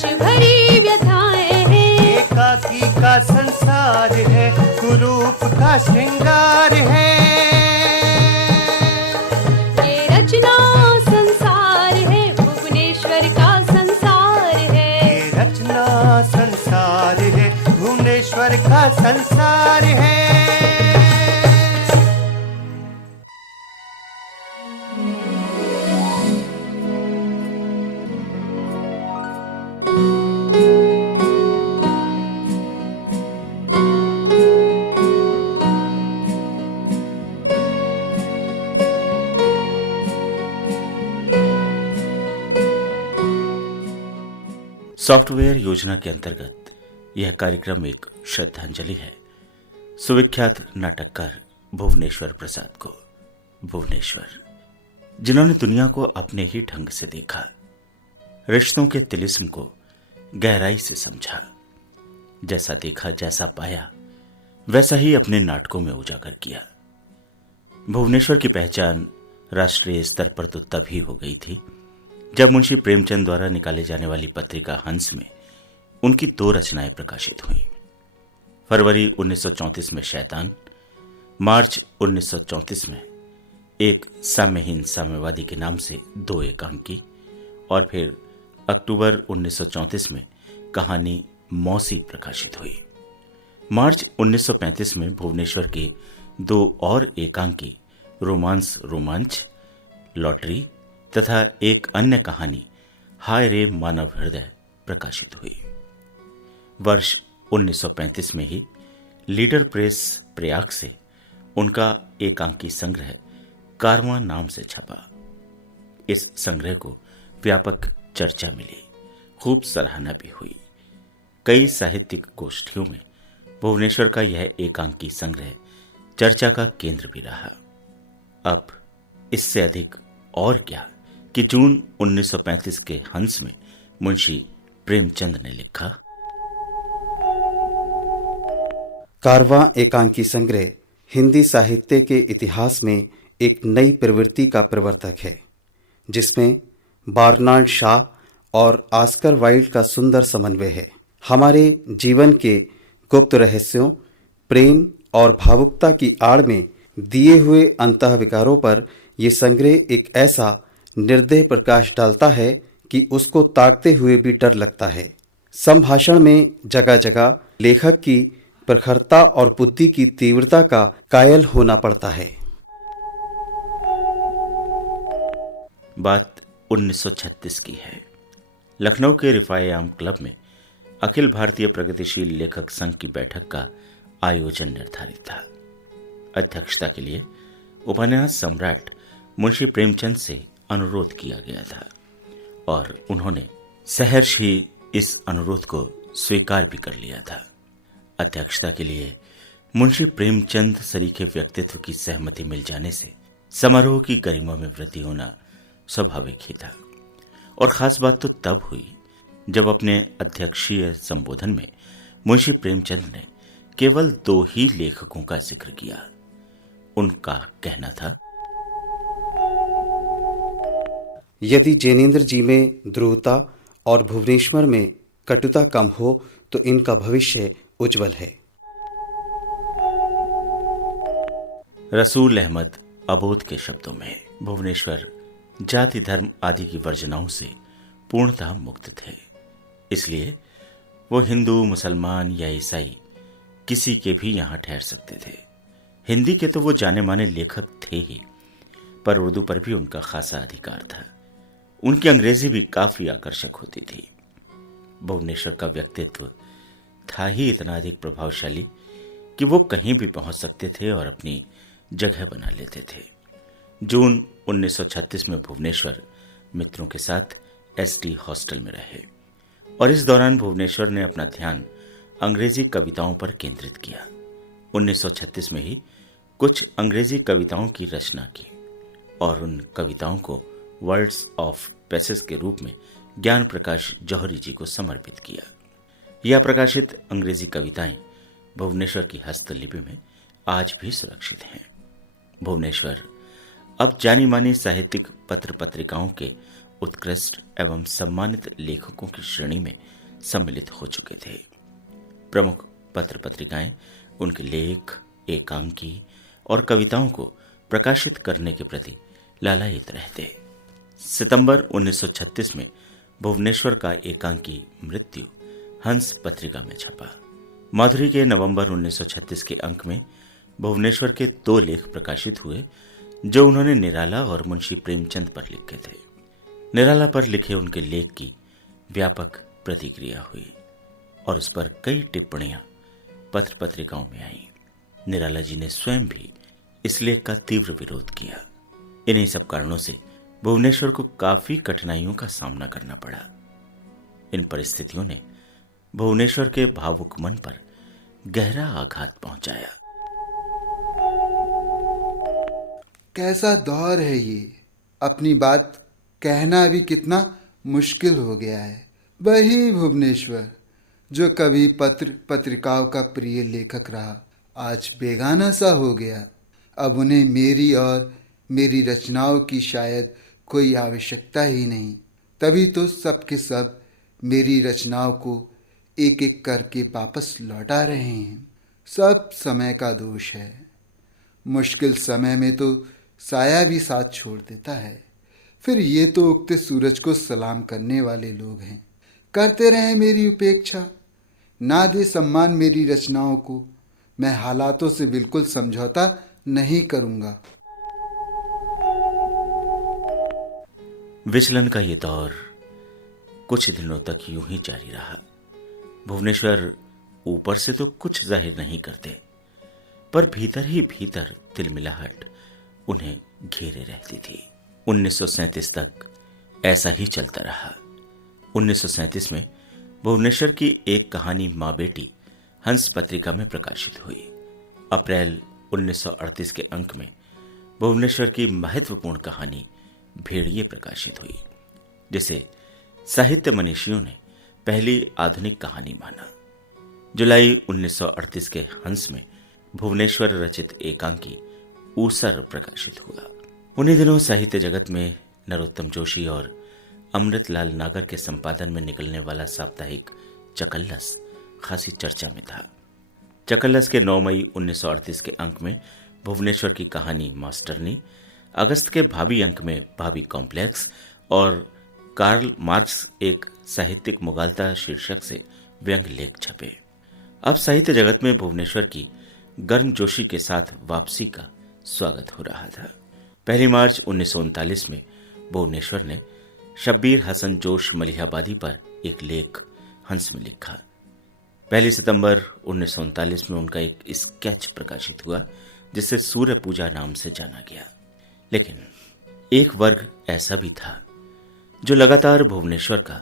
सच भरी व्यथाएं हैं। एकाकी का संसार है, कुरूप का श्रृंगार है। ये रचना संसार है, भुवनेश्वर का संसार है। ये रचना संसार है, भुवनेश्वर का संसार है। सॉफ्टवेयर योजना के अंतर्गत यह कार्यक्रम एक श्रद्धांजलि है सुविख्यात नाटककार भुवनेश्वर प्रसाद को। भुवनेश्वर, जिन्होंने दुनिया को अपने ही ढंग से देखा, रिश्तों के तिलिस्म को गहराई से समझा, जैसा देखा जैसा पाया वैसा ही अपने नाटकों में उजागर किया। भुवनेश्वर की पहचान राष्ट्रीय स्तर पर तो तभी हो गई थी जब मुंशी प्रेमचंद द्वारा निकाले जाने वाली पत्रिका हंस में उनकी 2 रचनाएं प्रकाशित हुईं। फरवरी 1934 में शैतान, मार्च 1934 में एक साम्यहीन साम्यवादी के नाम से 2 एकांकी, और फिर अक्टूबर 1934 में कहानी मौसी प्रकाशित हुई। मार्च 1935 में भुवनेश्वर के 2 और एकांकी रोमांस रोमांच, लॉटरी तथा एक अन्य कहानी हाय रे मानव हृदय प्रकाशित हुई। वर्ष 1935 में ही लीडर प्रेस प्रयाग से उनका एकांकी संग्रह कारवां नाम से छपा। इस संग्रह को व्यापक चर्चा मिली, खूब सराहना भी हुई। कई साहित्यिक गोष्ठियों में भुवनेश्वर का यह एकांकी संग्रह चर्चा का केंद्र भी रहा। अब इससे अधिक और क्या कि जून 1935 के हंस में मुंशी प्रेमचंद ने लिखा, कारवां एकांकी संग्रह हिंदी साहित्य के इतिहास में एक नई प्रवृत्ति का प्रवर्तक है, जिसमें बार्नार्ड शॉ और ऑस्कर वाइल्ड का सुंदर समन्वय है। हमारे जीवन के गुप्त रहस्यों, प्रेम और भावुकता की आड़ में दिए हुए अंतः विकारों पर ये संग्रह एक ऐसा निर्दय प्रकाश डालता है कि उसको ताकते हुए भी डर लगता है। संभाषण में जगह जगह लेखक की प्रखरता और बुद्धि की तीव्रता का कायल होना पड़ता है। बात 1936 की है। लखनऊ के रिफाए आम क्लब में अखिल भारतीय प्रगतिशील लेखक संघ की बैठक का आयोजन निर्धारित था। अध्यक्षता के लिए उपन्यास सम्राट मुंशी प्रेमचंद से अनुरोध किया गया था और उन्होंने सहर्ष ही इस अनुरोध को स्वीकार भी कर लिया था। अध्यक्षता के लिए मुंशी प्रेमचंद सरीखे व्यक्तित्व की सहमति मिल जाने से समारोह की गरिमा में वृद्धि होना स्वाभाविक ही था। और खास बात तो तब हुई जब अपने अध्यक्षीय संबोधन में मुंशी प्रेमचंद ने केवल 2 ही लेखकों का जिक्र किया। उनका कहना था, यदि जैनेन्द्र जी में ध्रुवता और भुवनेश्वर में कटुता कम हो तो इनका भविष्य उज्जवल है। रसूल अहमद अबोध के शब्दों में भुवनेश्वर जाति धर्म आदि की वर्जनाओं से पूर्णतः मुक्त थे। इसलिए वो हिंदू, मुसलमान या ईसाई किसी के भी यहां ठहर सकते थे। हिंदी के तो वो जाने माने लेखक थे ही, पर उर्दू पर भी उनका खासा अधिकार था। उनकी अंग्रेजी भी काफी आकर्षक होती थी। भुवनेश्वर का व्यक्तित्व था ही इतना अधिक प्रभावशाली कि वो कहीं भी पहुंच सकते थे और अपनी जगह बना लेते थे। जून 1936 में भुवनेश्वर मित्रों के साथ एसटी हॉस्टल में रहे और इस दौरान भुवनेश्वर ने अपना ध्यान अंग्रेजी कविताओं पर केंद्रित किया। 1936 में ही कुछ अंग्रेजी कविताओं की रचना की और उन कविताओं को वर्ड्स ऑफ पैसेज के रूप में ज्ञान प्रकाश जौहरी जी को समर्पित किया। यह प्रकाशित अंग्रेजी कविताएं भुवनेश्वर की हस्तलिपि में आज भी सुरक्षित हैं। भुवनेश्वर अब जानी मानी साहित्यिक पत्र पत्रिकाओं के उत्कृष्ट एवं सम्मानित लेखकों की श्रेणी में सम्मिलित हो चुके थे। प्रमुख पत्र पत्रिकाएं उनके लेख, एकांकी और कविताओं को प्रकाशित करने के प्रति लालायित रहते। सितंबर 1936 में भुवनेश्वर का एकांकी मृत्यु हंस पत्रिका में छपा। माधुरी के नवंबर 1936 के अंक में भुवनेश्वर के 2 लेख प्रकाशित हुए जो उन्होंने निराला और मुंशी प्रेमचंद पर लिखे थे। निराला पर लिखे उनके लेख की व्यापक प्रतिक्रिया हुई और उस पर कई टिप्पणियां पत्र पत्रिकाओं में आईं। निराला जी ने स्वयं भी इस लेख का तीव्र विरोध किया। इन्हीं सब कारणों से भुवनेश्वर को काफी कठिनाइयों का सामना करना पड़ा। इन परिस्थितियों ने भुवनेश्वर के भावुक मन पर गहरा आघात पहुंचाया। कैसा दौर है ये, अपनी बात कहना भी कितना मुश्किल हो गया है। वही भुवनेश्वर जो कभी पत्र पत्रिकाओं का प्रिय लेखक रहा, आज बेगाना सा हो गया। अब उन्हें मेरी और मेरी रचनाओं की शायद कोई आवश्यकता ही नहीं। तभी तो सब के सब मेरी रचनाओं को एक एक करके वापस लौटा रहे हैं। सब समय का दोष है। मुश्किल समय में तो साया भी साथ छोड़ देता है। फिर ये तो उगते सूरज को सलाम करने वाले लोग हैं। करते रहे मेरी उपेक्षा, ना दे सम्मान मेरी रचनाओं को। मैं हालातों से बिल्कुल समझौता नहीं करूंगा। विचलन का ये दौर कुछ दिनों तक यूं ही जारी रहा। भुवनेश्वर ऊपर से तो कुछ जाहिर नहीं करते, पर भीतर ही भीतर तिलमिलाहट उन्हें घेरे रहती थी। 1937 तक ऐसा ही चलता रहा। 1937 में भुवनेश्वर की एक कहानी माँ बेटी हंस पत्रिका में प्रकाशित हुई। अप्रैल 1938 के अंक में भुवनेश्वर की महत्वपूर्ण कहानी भेड़िए प्रकाशित हुई, जिसे साहित्य मनीषियों ने पहली आधुनिक कहानी माना। जुलाई 1938 के हंस में भुवनेश्वर रचित एकांकी ऊसर प्रकाशित हुआ। उन्हीं दिनों साहित्य जगत में नरोत्तम जोशी और अमृतलाल नागर के संपादन में निकलने वाला साप्ताहिक चकल्लस खासी चर्चा में था। चकल्लस के 9 मई 1938 के अंक में भुवनेश्वर की कहानी मास्टरनी, अगस्त के भाभी अंक में भाभी कॉम्प्लेक्स और कार्ल मार्क्स एक साहित्यिक मुगालता शीर्षक से व्यंग लेख छपे। अब साहित्य जगत में भुवनेश्वर की गर्मजोशी के साथ वापसी का स्वागत हो रहा था। 1 मार्च 1939 में भुवनेश्वर ने शब्बीर हसन जोश मलिहाबादी पर एक लेख हंस में लिखा। 1 सितंबर 1939 में उनका एक स्केच प्रकाशित हुआ जिसे सूर्य पूजा नाम से जाना गया। लेकिन एक वर्ग ऐसा भी था जो लगातार भुवनेश्वर का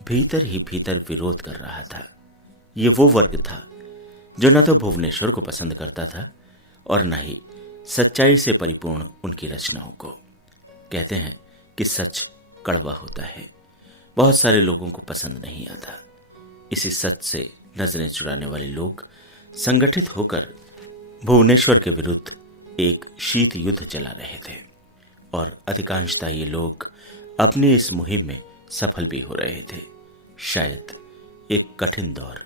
भीतर ही भीतर विरोध कर रहा था। ये वो वर्ग था जो न तो भुवनेश्वर को पसंद करता था और न ही सच्चाई से परिपूर्ण उनकी रचनाओं को। कहते हैं कि सच कड़वा होता है, बहुत सारे लोगों को पसंद नहीं आता। इसी सच से नजरें चुराने वाले लोग संगठित होकर भुवनेश्वर के विरुद्ध एक शीत युद्ध चला रहे थे और अधिकांशतः ये लोग अपनी इस मुहिम में सफल भी हो रहे थे। शायद एक कठिन दौर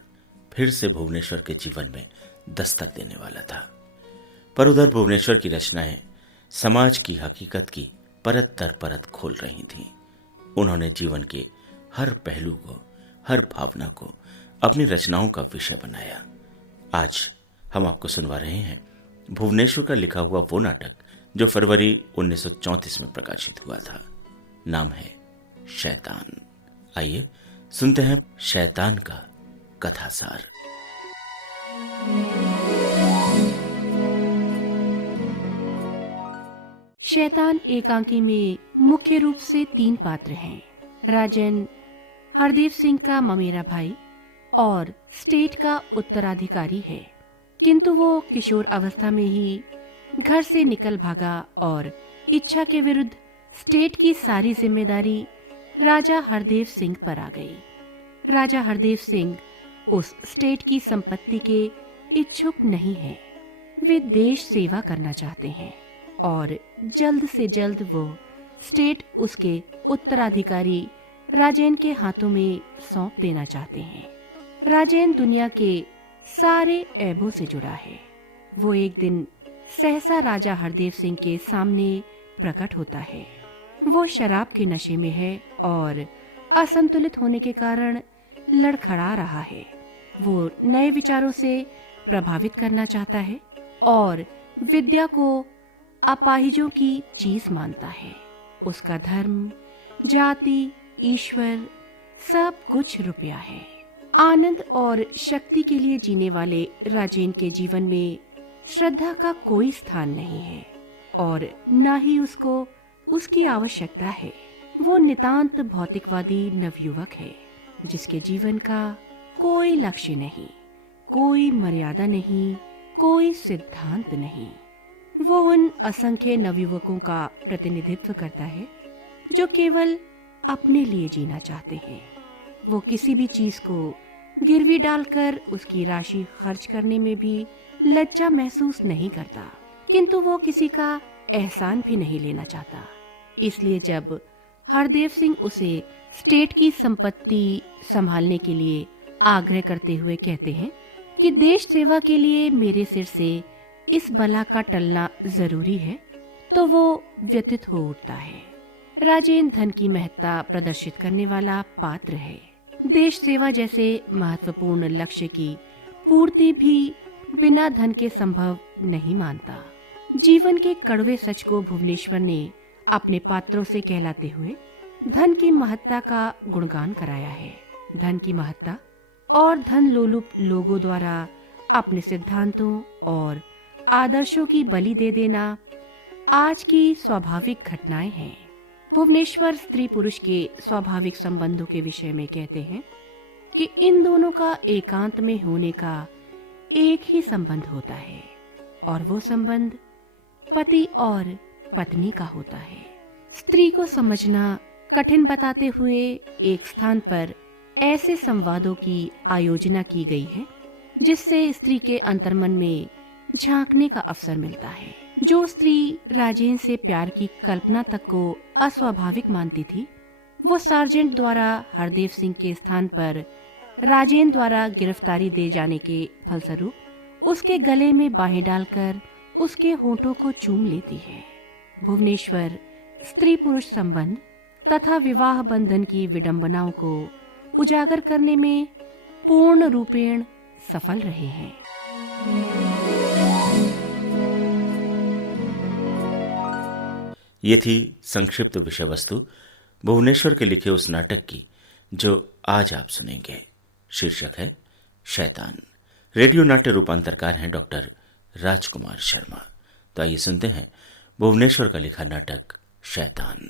फिर से भुवनेश्वर के जीवन में दस्तक देने वाला था। पर उधर भुवनेश्वर की रचनाएं समाज की हकीकत की परत दर परत खोल रही थीं। उन्होंने जीवन के हर पहलू को, हर भावना को अपनी रचनाओं का विषय बनाया। आज हम आपको सुनवा रहे हैं भुवनेश्वर का लिखा हुआ वो नाटक जो फरवरी 1934 में प्रकाशित हुआ था। नाम है शैतान। आइए सुनते हैं शैतान का कथासार। शैतान एकांकी में मुख्य रूप से 3 पात्र हैं। राजन हरदेव सिंह का ममेरा भाई और स्टेट का उत्तराधिकारी है, किंतु वो किशोर अवस्था में ही घर से निकल भागा और इच्छा के विरुद्ध स्टेट की सारी जिम्मेदारी राजा हरदेव सिंह पर आ गई। राजा हरदेव सिंह उस स्टेट की संपत्ति के इच्छुक नहीं हैं। वे देश सेवा करना चाहते हैं और जल्द से जल्द वो स्टेट उसके उत्तराधिकारी राजेन के हाथों में सौंप देना चाहते हैं। राजेन दुनिया के सारे ऐबों से जुड़ा है। वो एक दिन सहसा राजा हरदेव सिंह के सामने प्रकट होता है। वो शराब के नशे में है और असंतुलित होने के कारण लड़खड़ा रहा है। वो नए विचारों से प्रभावित करना चाहता है और विद्या को अपाहिजों की चीज मानता है। उसका धर्म, जाति, ईश्वर सब कुछ रुपया है। आनंद और शक्ति के लिए जीने वाले राजेन के जीवन में श्रद्धा का कोई स्थान नहीं है और न ही उसको उसकी आवश्यकता है। वो नितांत भौतिकवादी नवयुवक है जिसके जीवन का कोई लक्ष्य नहीं, कोई मर्यादा नहीं, कोई सिद्धांत नहीं। वो उन असंख्य नवयुवकों का प्रतिनिधित्व करता है जो केवल अपने लिए जीना चाहते हैं। वो किसी भी चीज को गिरवी डालकर उसकी राशि खर्च करने में भी लज्जा महसूस नहीं करता, किंतु वो किसी का एहसान भी नहीं लेना चाहता। इसलिए जब हरदेव सिंह उसे स्टेट की संपत्ति संभालने के लिए आग्रह करते हुए कहते हैं कि देश सेवा के लिए मेरे सिर से इस बला का टलना जरूरी है, तो वो व्यथित हो उठता है। राजेन धन की महत्ता प्रदर्शित करने वाला पात्र है। देश सेवा जैसे महत्वपूर्ण लक्ष्य की पूर्ति भी बिना धन के संभव नहीं मानता। जीवन के कड़वे सच को भुवनेश्वर ने अपने पात्रों से कहलाते हुए धन की महत्ता का गुणगान कराया है। धन की महत्ता और धन लोलुप लोगों द्वारा अपने सिद्धांतों और आदर्शों की बलि दे देना आज की स्वाभाविक घटनाएं हैं। भुवनेश्वर स्त्री पुरुष के स्वाभाविक संबंधों के विषय में कहते हैं कि इन दोनों का एकांत में होने का एक ही संबंध होता है और वो संबंध पति और पत्नी का होता है। स्त्री को समझना कठिन बताते हुए एक स्थान पर ऐसे संवादों की आयोजना की गई है जिससे स्त्री के अंतर्मन में झांकने का अवसर मिलता है। जो स्त्री राजेन से प्यार की कल्पना तक को अस्वाभाविक मानती थी, वो सार्जेंट द्वारा हरदेव सिंह के स्थान पर राजेन द्वारा गिरफ्तारी दे जाने के फलस्वरूप उसके गले में बाहें डालकर उसके होठों को चूम लेती है। भुवनेश्वर स्त्री पुरुष संबंध तथा विवाह बंधन की विडंबनाओं को उजागर करने में पूर्ण रूपेण सफल रहे हैं। ये थी संक्षिप्त विषय वस्तु भुवनेश्वर के लिखे उस नाटक की जो आज आप सुनेंगे। शीर्षक है शैतान। रेडियो नाट्य रूपांतरकार हैं डॉक्टर राजकुमार शर्मा। तो आइए सुनते हैं भुवनेश्वर का लिखा नाटक शैतान।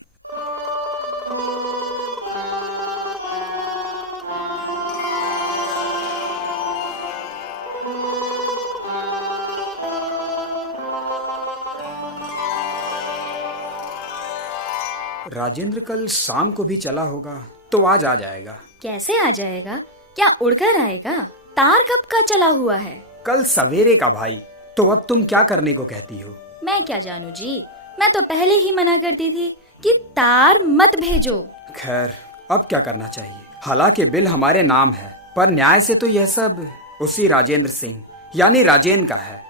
राजेंद्र कल शाम को भी चला होगा तो आज आ जाएगा। कैसे आ जाएगा? क्या उड़कर आएगा? तार कब का चला हुआ है? कल सवेरे का भाई। तो अब तुम क्या करने को कहती हो? मैं क्या जानू जी, मैं तो पहले ही मना करती थी कि तार मत भेजो। खैर अब क्या करना चाहिए? हालांकि बिल हमारे नाम है, पर न्याय से तो यह सब उसी राजेंद्र सिंह यानी राजेन का है।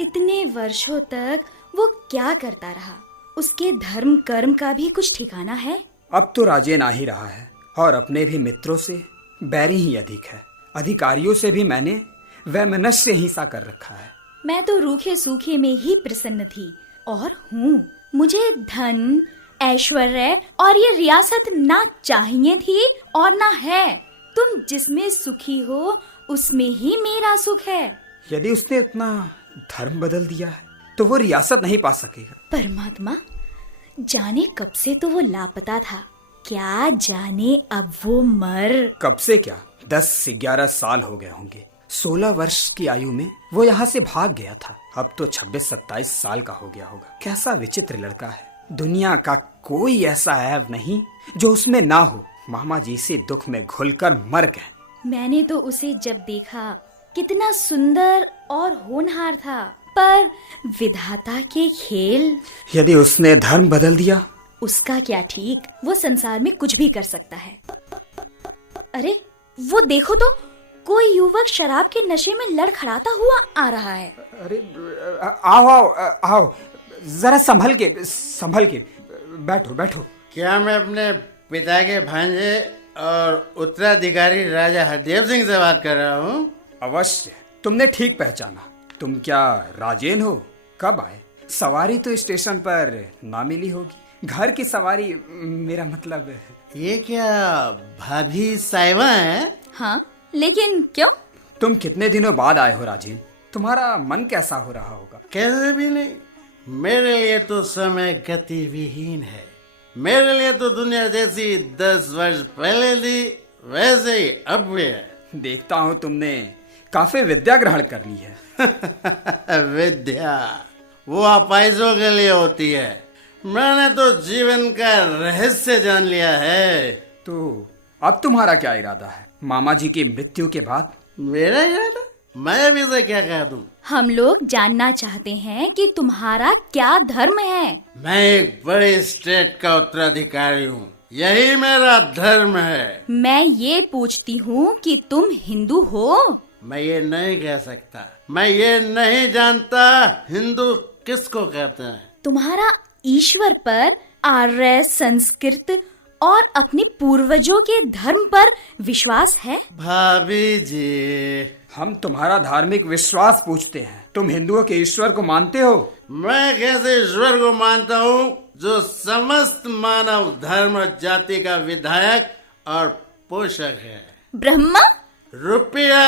इतने वर्षों तक वो क्या करता रहा? उसके धर्म कर्म का भी कुछ ठिकाना है? अब तो राजेन आ ही रहा है और अपने भी मित्रों से बैरी ही अधिक है। अधिकारियों से भी मैंने वैमनस्य ही सा कर रखा है। मैं तो रूखे सूखे में ही प्रसन्न थी और हूँ। मुझे धन, ऐश्वर्य और ये रियासत ना चाहिए थी और ना है। तुम जिसमें सुखी हो उसमें ही मेरा सुख है। यदि उसने अपना धर्म बदल दिया है तो वो रियासत नहीं पा सकेगा। परमात्मा जाने कब से तो वो लापता था, क्या जाने अब वो मर। कब से क्या 10-11 साल हो गए होंगे। 16 वर्ष की आयु में वो यहाँ से भाग गया था। अब तो 26-27 साल का हो गया होगा। कैसा विचित्र लड़का है। दुनिया का कोई ऐसा ऐब नहीं जो उसमें ना हो। मामा जी से दुख में घुलकर मर गए। मैंने तो उसे जब देखा कितना सुंदर और होनहार था, पर विधाता के खेल। यदि उसने धर्म बदल दिया? उसका क्या ठीक, वो संसार में कुछ भी कर सकता है। अरे वो देखो तो, कोई युवक शराब के नशे में लड़खड़ाता हुआ आ रहा है। अरे आओ आओ आओ, जरा संभल के बैठो बैठो। क्या मैं अपने पिता के भांजे और उत्तराधिकारी राजा हरदेव सिंह से बात कर रहा हूँ? अवश्य, तुमने ठीक पहचाना। तुम क्या राजेन हो? कब आए? सवारी तो स्टेशन पर ना मिली होगी। घर की सवारी, मेरा मतलब। ये क्या भाभी साइमा है? हाँ, लेकिन क्यों? तुम कितने दिनों बाद आए हो राजेन? तुम्हारा मन कैसा हो रहा होगा? कैसे भी नहीं, मेरे लिए तो समय गति विहीन है। मेरे लिए तो दुनिया जैसी 10 वर्ष पहले थी वैसे ही अब भी है। देखता हूँ तुमने काफी विद्या ग्रहण कर ली है। विद्या वो अपाइजों के लिए होती है, मैंने तो जीवन का रहस्य जान लिया है। तो अब तुम्हारा क्या इरादा है मामा जी की मृत्यु के बाद? मेरा इरादा? मैं अभी से क्या कह दूं? हम लोग जानना चाहते हैं कि तुम्हारा क्या धर्म है। मैं एक बड़े स्टेट का उत्तराधिकारी हूँ, यही मेरा धर्म है। मैं ये पूछती हूँ कि तुम हिंदू हो? मैं ये नहीं कह सकता, मैं ये नहीं जानता हिंदू किसको कहते हैं। तुम्हारा ईश्वर पर, आर्य, संस्कृत और अपने पूर्वजों के धर्म पर विश्वास है? भाभी जी, हम तुम्हारा धार्मिक विश्वास पूछते हैं। तुम हिंदुओं के ईश्वर को मानते हो? मैं कैसे ईश्वर को मानता हूँ जो समस्त मानव धर्म और जाति का विधायक और पोषक है? ब्रह्मा? रुपया।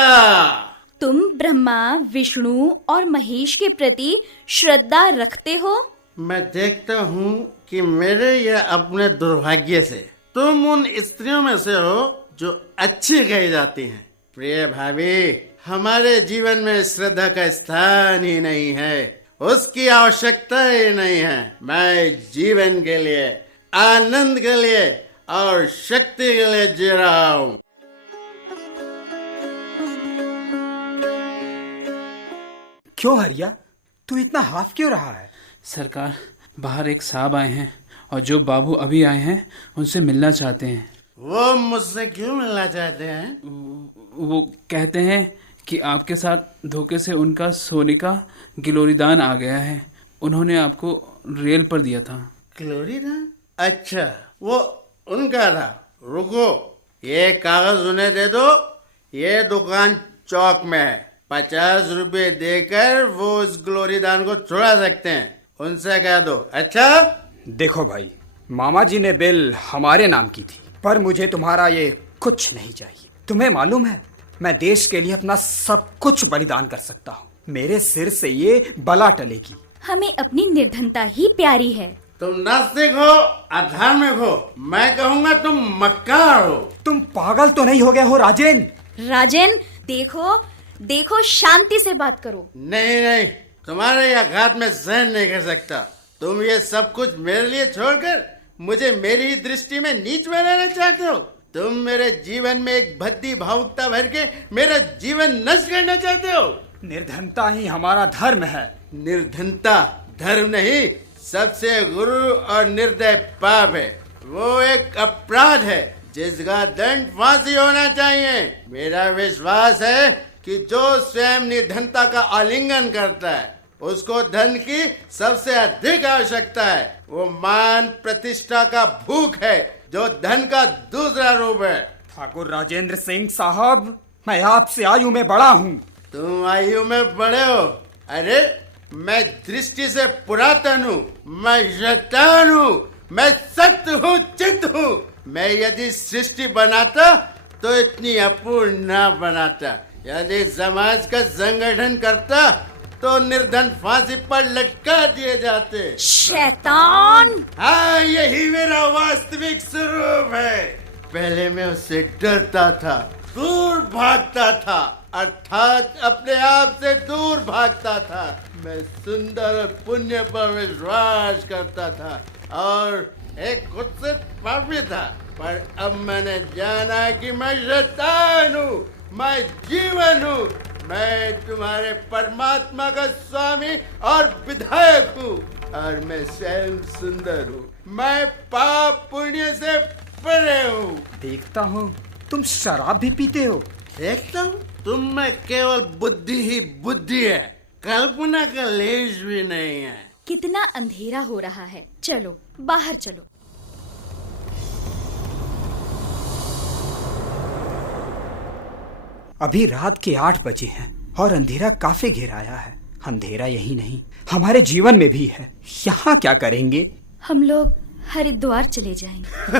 तुम ब्रह्मा, विष्णु और महेश के प्रति श्रद्धा रखते हो? मैं देखता हूँ कि मेरे या अपने दुर्भाग्य से तुम उन स्त्रियों में से हो जो अच्छी कही जाती हैं। प्रिय भाभी, हमारे जीवन में श्रद्धा का स्थान ही नहीं है, उसकी आवश्यकता ही नहीं है। मैं जीवन के लिए, आनंद के लिए और शक्ति के लिए जी रहा हूँ। क्यों हरिया, तू इतना हाफ क्यों रहा है? सरकार, बाहर एक साहब आए हैं और जो बाबू अभी आए हैं उनसे मिलना चाहते हैं। वो मुझसे क्यों मिलना चाहते हैं? वो कहते हैं कि आपके साथ धोखे से उनका सोने का गिलोरीदान आ गया है। उन्होंने आपको रेल पर दिया था। गिलोरीदान? अच्छा, वो उनका था। रुको, ये कागज उन्हें दे दो। ये दुकान चौक में है, 50 रुपए देकर वो इस गिलोरीदान को छुड़ा सकते हैं। उनसे कह दो। अच्छा देखो भाई, मामा जी ने बिल हमारे नाम की थी, पर मुझे तुम्हारा ये कुछ नहीं चाहिए। तुम्हें मालूम है, मैं देश के लिए अपना सब कुछ बलिदान कर सकता हूँ। मेरे सिर से ये बला टलेगी। हमें अपनी निर्धनता ही प्यारी है। तुम नास्तिक हो, अधार्मिक हो, मैं कहूँगा तुम मक्कार हो। तुम पागल तो नहीं हो गए हो राजेन? राजेन, देखो शांति से बात करो। नहीं, तुम्हारे यह घात में सहन नहीं कर सकता। तुम ये सब कुछ मेरे लिए छोड़कर मुझे मेरी ही दृष्टि में नीच बनाना चाहते हो। तुम मेरे जीवन में एक भद्दी भावुकता भर के मेरा जीवन नष्ट करना चाहते हो। निर्धनता ही हमारा धर्म है। निर्धनता धर्म नहीं, सबसे गुरु और निर्दय पाप है। वो एक अपराध है जिसका दंड फांसी होना चाहिए। मेरा विश्वास है कि जो स्वयं निर्धनता का आलिंगन करता है उसको धन की सबसे अधिक आवश्यकता है। वो मान प्रतिष्ठा का भूख है जो धन का दूसरा रूप है। ठाकुर राजेंद्र सिंह साहब, मैं आपसे आयु में बड़ा हूँ। तुम आयु में बड़े हो? अरे मैं दृष्टि से पुरातन हूँ, मैं शैतान हूँ, मैं सत्य हूँ, चित्त हूँ। मैं यदि सृष्टि बनाता तो इतनी अपूर्ण ना बनाता। यदि समाज का संगठन करता तो निर्धन फांसी पर लटका दिए जाते। शैतान! हाँ, यही मेरा वास्तविक स्वरूप है। पहले मैं उससे डरता था, दूर भागता था, अर्थात अपने आप से दूर भागता था। मैं सुंदर और पुण्य पर विश्वास करता था और एक कुत्सित पापी था। पर अब मैंने जाना कि मैं शैतान हूँ, मैं जीवन हूँ, मैं तुम्हारे परमात्मा का स्वामी और विधायक हूँ, और मैं स्वयं सुंदर हूँ। मैं पाप पुण्य से परे हूँ। देखता हूँ तुम शराब भी पीते हो। देखता हूँ तुम में केवल बुद्धि ही बुद्धि है, कल्पना का लेश भी नहीं है। कितना अंधेरा हो रहा है, चलो बाहर चलो। अभी रात के 8 बजे हैं और अंधेरा काफी घेराया है। अंधेरा यही नहीं, हमारे जीवन में भी है। यहाँ क्या करेंगे? हम लोग हरिद्वार चले जाएंगे।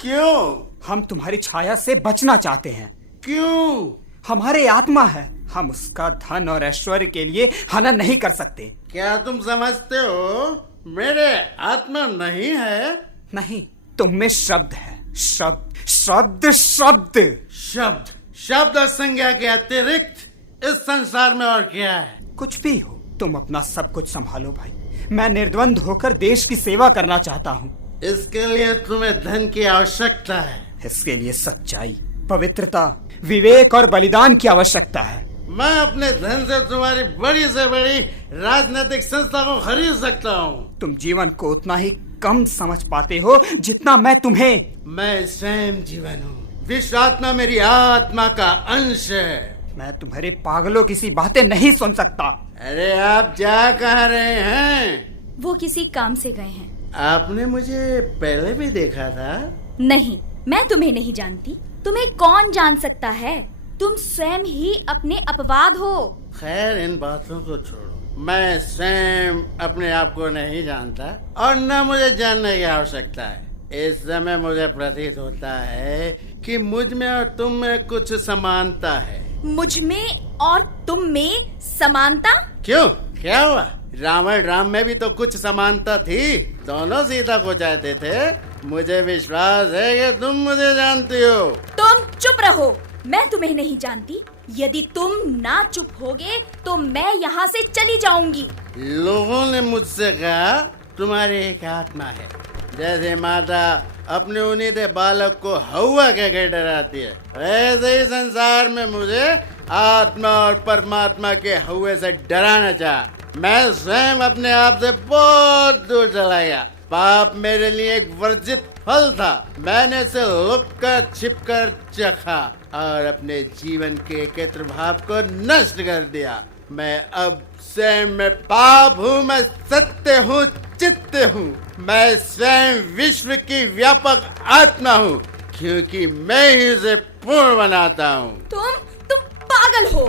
क्यों? हम तुम्हारी छाया से बचना चाहते हैं। क्यों? हमारे आत्मा है, हम उसका धन और ऐश्वर्य के लिए हनन नहीं कर सकते। क्या तुम समझते हो मेरे आत्मा नहीं है? नहीं, तुम में शब्द है। शब्द शब्द शब्द शब्द शब्द और संज्ञा के अतिरिक्त इस संसार में और क्या है? कुछ भी हो, तुम अपना सब कुछ संभालो भाई। मैं निर्द्वंद होकर देश की सेवा करना चाहता हूँ। इसके लिए तुम्हें धन की आवश्यकता है। इसके लिए सच्चाई, पवित्रता, विवेक और बलिदान की आवश्यकता है। मैं अपने धन से तुम्हारी बड़ी से बड़ी राजनीतिक संस्था को खरीद सकता हूँ। तुम जीवन को उतना ही कम समझ पाते हो जितना मैं तुम्हें। मैं स्वयं जीवन हूँ, विश्व आत्मा मेरी आत्मा का अंश है। मैं तुम्हारे पागलों की सी बातें नहीं सुन सकता। अरे आप जा कहाँ रहे हैं? वो किसी काम से गए हैं। आपने मुझे पहले भी देखा था? नहीं, मैं तुम्हें नहीं जानती। तुम्हें कौन जान सकता है? तुम स्वयं ही अपने अपवाद हो। खैर, इन बातों को छोड़ो। मैं स्वयं अपने आप को नहीं जानता और न मुझे जानने की आवश्यकता है। इस समय मुझे प्रतीत होता है कि मुझ में और तुम में कुछ समानता है। मुझ में और तुम में समानता? क्यों, क्या हुआ? रावण राम में भी तो कुछ समानता थी। दोनों सीता को चाहते थे। मुझे विश्वास है कि तुम मुझे जानती हो। तुम चुप रहो, मैं तुम्हें नहीं जानती। यदि तुम ना चुप होगे तो मैं यहाँ से चली जाऊंगी। लोगों ने मुझसे कहा तुम्हारी एक आत्मा है। जैसे माता अपने उन्नीदे बालक को हवा के डराती है, वैसे ही संसार में मुझे आत्मा और परमात्मा के हवा से डराना चाहा। मैं स्वयं अपने आप से बहुत दूर चला गया। पाप मेरे लिए एक वर्जित फल था। मैंने इसे लुककर छिपकर चखा और अपने जीवन के एकत्र भाव को नष्ट कर दिया। मैं अब स्वयं में पाप हूँ, मैं सत्य हूँ, चित्त हूँ। मैं स्वयं विश्व की व्यापक आत्मा हूँ, क्योंकि मैं ही उसे पूर्ण बनाता हूँ। तुम पागल हो।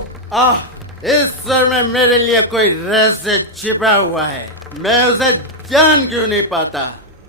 इस स्वर में मेरे लिए कोई रहस्य छिपा हुआ है। मैं उसे जान क्यों नहीं पाता?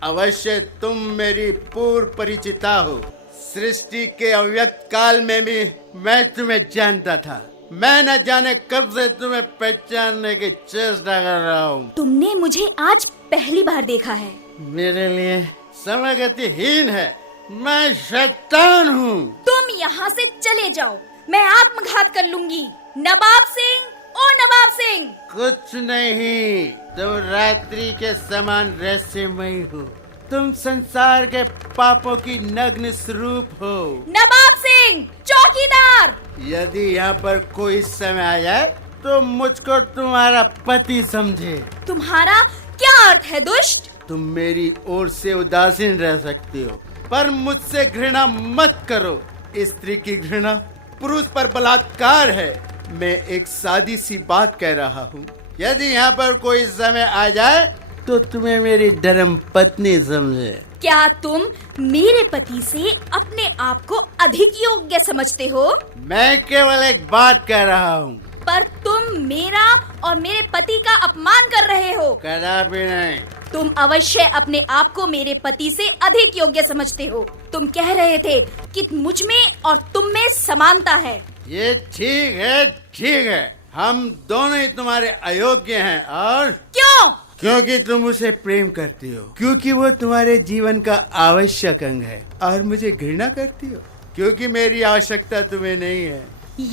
अवश्य तुम मेरी पूर्व परिचिता हो। सृष्टि के अव्यक्त काल में भी मैं तुम्हें जानता था। मैं न जाने कब से तुम्हें पहचानने की चेष्टा कर रहा हूँ। तुमने मुझे आज पहली बार देखा है। मेरे लिए समय गतिहीन है। मैं शैतान हूँ। तुम यहाँ से चले जाओ, मैं आत्मघात कर लूंगी। नवाब सिंह, ओ नवाब सिंह! कुछ नहीं, तुम रात्रि के समान रहस्यमयी हो। तुम संसार के पापों की नग्न स्वरूप हो। नवाब सिंह, चौकीदार! यदि यहाँ पर कोई समय आ जाए तो मुझको तुम्हारा पति समझे। तुम्हारा क्या अर्थ है, दुष्ट? तुम मेरी ओर से उदासीन रह सकती हो, पर मुझसे घृणा मत करो। स्त्री की घृणा पुरुष पर बलात्कार है। मैं एक सादी सी बात कह रहा हूँ। यदि यहाँ पर कोई समय आ जाए तो तुम्हें मेरी धर्म पत्नी समझे। क्या तुम मेरे पति से अपने आप को अधिक योग्य समझते हो? मैं केवल एक बात कह रहा हूँ। पर तुम मेरा और मेरे पति का अपमान कर रहे हो। कदापि नहीं। तुम अवश्य अपने आप को मेरे पति से अधिक योग्य समझते हो। तुम कह रहे थे कि मुझ में और तुम में समानता है। ये ठीक है, ठीक है। हम दोनों ही तुम्हारे अयोग्य हैं। और क्यों? क्योंकि तुम उसे प्रेम करती हो, क्योंकि वो तुम्हारे जीवन का आवश्यक अंग है। और मुझे घृणा करती हो क्योंकि मेरी आवश्यकता तुम्हें नहीं है।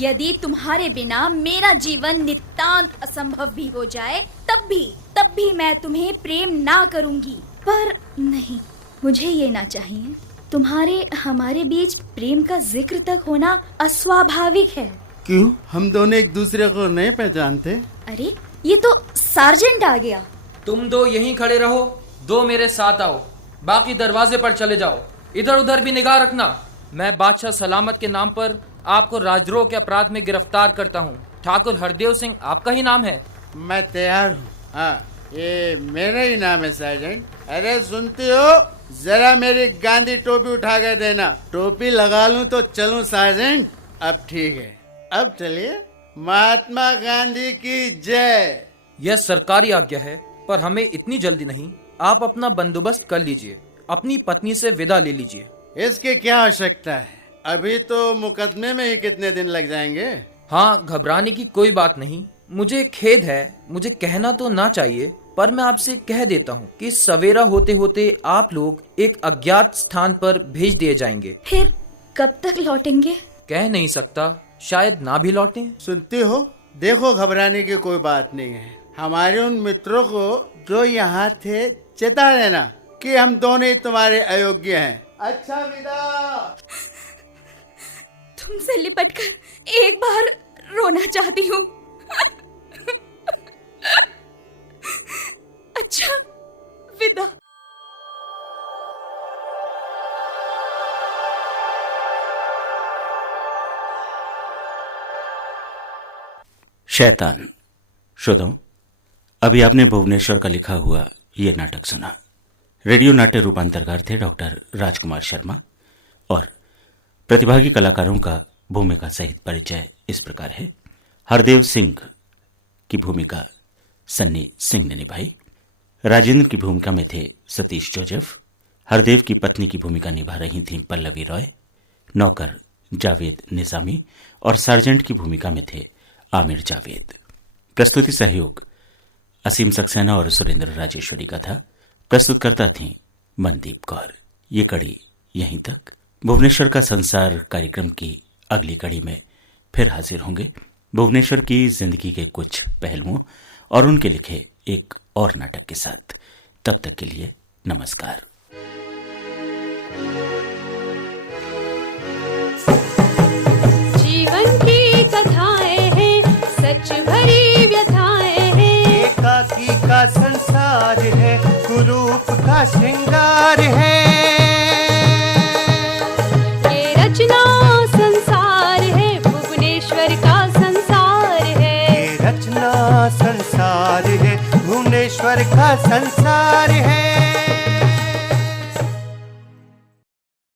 यदि तुम्हारे बिना मेरा जीवन नितांत असंभव भी हो जाए तब भी मैं तुम्हें प्रेम ना करूंगी। पर नहीं, मुझे ये ना चाहिए। तुम्हारे हमारे बीच प्रेम का जिक्र तक होना अस्वाभाविक है। क्यों, हम दोनों एक दूसरे को नहीं पहचानते? अरे ये तो सार्जेंट आ गया। तुम दो यहीं खड़े रहो, दो मेरे साथ आओ, बाकी दरवाजे पर चले जाओ। इधर उधर भी निगाह रखना। मैं बादशाह सलामत के नाम पर आपको राजद्रोह के अपराध में गिरफ्तार करता हूँ। ठाकुर हरदेव सिंह आपका ही नाम है? मैं तैयार हूँ। हाँ, ये मेरा ही नाम है सार्जेंट। अरे सुनती हो, जरा मेरी गांधी टोपी उठा कर देना। टोपी लगा लूं तो चलूं सार्जेंट? अब ठीक है, अब चलिए। महात्मा गांधी की जय। यह सरकारी आज्ञा है, पर हमें इतनी जल्दी नहीं। आप अपना बंदोबस्त कर लीजिए, अपनी पत्नी से विदा ले लीजिए। इसकी क्या आवश्यकता है? अभी तो मुकदमे में ही कितने दिन लग जाएंगे। हाँ, घबराने की कोई बात नहीं। मुझे खेद है, मुझे कहना तो ना चाहिए, पर मैं आपसे कह देता हूँ कि सवेरा होते होते आप लोग एक अज्ञात स्थान पर भेज दिए जाएंगे। फिर कब तक लौटेंगे? कह नहीं सकता, शायद ना भी लौटें। सुनती हो, देखो घबराने की कोई बात नहीं है। हमारे उन मित्रों को जो यहाँ थे चेता देना कि हम दोनों ही तुम्हारे अयोग्य हैं। अच्छा विदा। तुमसे लिपटकर एक बार रोना चाहती हूँ। अच्छा विदा। शैतान। श्रोताओं, अभी आपने भुवनेश्वर का लिखा हुआ ये नाटक सुना। रेडियो नाट्य रूपांतरकार थे डॉक्टर राजकुमार शर्मा और प्रतिभागी कलाकारों का भूमिका सहित परिचय इस प्रकार है। हरदेव सिंह की भूमिका सन्नी सिंह ने निभाई। राजेंद्र की भूमिका में थे सतीश जोसेफ। हरदेव की पत्नी की भूमिका निभा रही थीं पल्लवी रॉय। नौकर जावेद निजामी और सार्जेंट की भूमिका में थे आमिर जावेद। प्रस्तुति सहयोग असीम सक्सेना और सुरेंद्र राजेश्वरी का था। प्रस्तुतकर्ता थीं मनदीप कौर। ये कड़ी यहीं तक। भुवनेश्वर का संसार कार्यक्रम की अगली कड़ी में फिर हाजिर होंगे, भुवनेश्वर की जिंदगी के कुछ पहलुओं और उनके लिखे एक और नाटक के साथ। तब तक के लिए नमस्कार। जीवन की कथाएं हैं, सच भरी व्यथाएं हैं। एकाकी का संसार है, कुरूप का श्रृंगार है। ये रचना संसार है, भुवनेश्वर का संसार है। ये रचना संसार है, भुवनेश्वर का संसार है।